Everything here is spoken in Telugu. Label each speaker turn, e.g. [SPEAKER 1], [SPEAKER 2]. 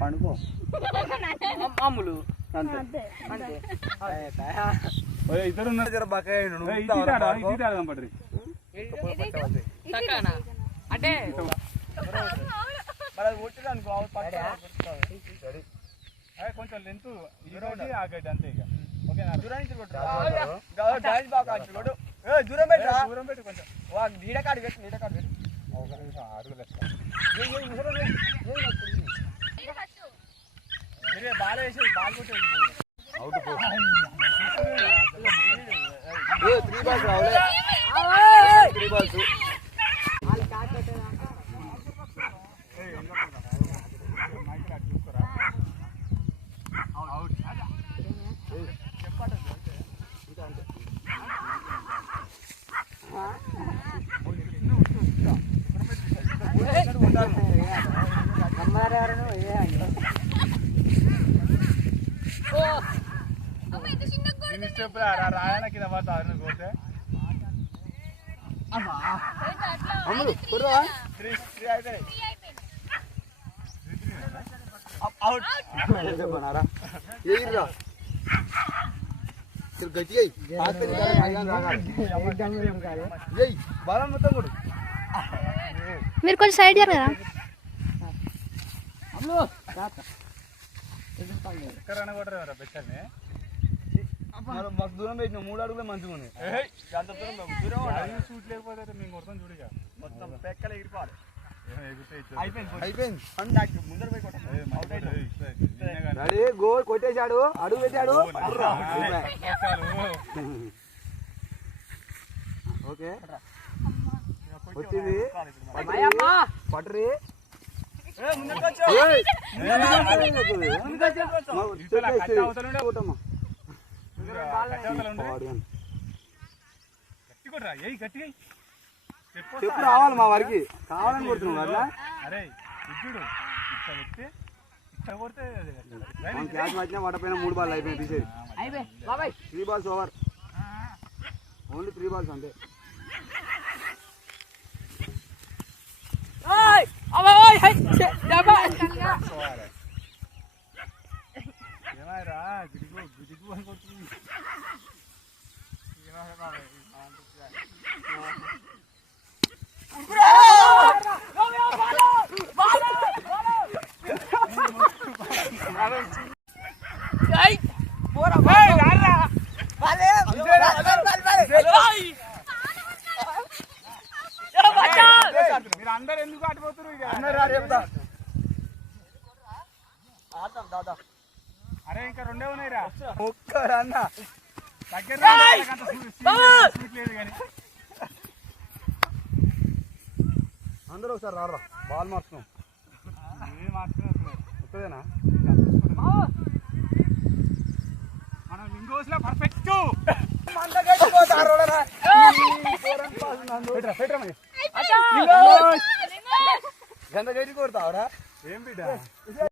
[SPEAKER 1] పండుకో
[SPEAKER 2] మామూలు
[SPEAKER 1] ఇద్దరు ఉన్నారు బకాయి
[SPEAKER 2] చక్కనా అంటే
[SPEAKER 1] కొంచెం లెంత్ గడ్డి ఆ గడ్డి అంతే ఇక. ఓకేనా?
[SPEAKER 3] దూరం పెట్టరా
[SPEAKER 1] దూరం పెట్టి కొంచెం.
[SPEAKER 3] నీడ కాడి పెట్టు నీడ కాడి పెట్టు.
[SPEAKER 1] ఒక నిమిషం వేస్తా బాగా వేసేది బాగా కొట్టేది
[SPEAKER 3] త్రీ బాల్స్ రావులే. త్రీ బాల్స్ ఎయ్. ఆస్తే నీ కాలం మైదానం రాగాలి. ఎయ్, బలం మొత్తం కూడా
[SPEAKER 4] మీరు కొంచెం సైడ్ జరగరా
[SPEAKER 3] మాకు దూరం పెట్టిన మూడు అడుగులే మంచిగా ఉన్నాయి.
[SPEAKER 1] లేకపోతే మేము చూడిగా
[SPEAKER 3] మొత్తం పెక్కలు ఎగిరిపోవాలి.
[SPEAKER 1] కానీ.
[SPEAKER 3] రెడీ? గోల్ కొట్టేశాడు. అడుగు పెట్టాడు. ఓకే. వచ్చింది పట్టరి.
[SPEAKER 1] చెప్పు
[SPEAKER 3] చెప్పు రావాలి మా వారికి. కావాలని కొడుతున్నావు కదా
[SPEAKER 1] అరే ఇచ్చుడు ఇట్లా పెట్టి ఇట్లా కొడితే
[SPEAKER 3] వచ్చినా వాట పైన మూడు బాల్ అయిపోయింది తీసేది three balls over. Only three balls అంతే.
[SPEAKER 1] మీరు అందరు ఎందుకు అరే ఇంకా రెండే ఉన్నాయిరా.
[SPEAKER 3] అన్న
[SPEAKER 1] దగ్గర
[SPEAKER 3] అందరూ ఒకసారి రారా బాల్ మార్చుకున్నాం గంట గట్టి కొడతావరా?
[SPEAKER 1] ఏం బిడ్డ?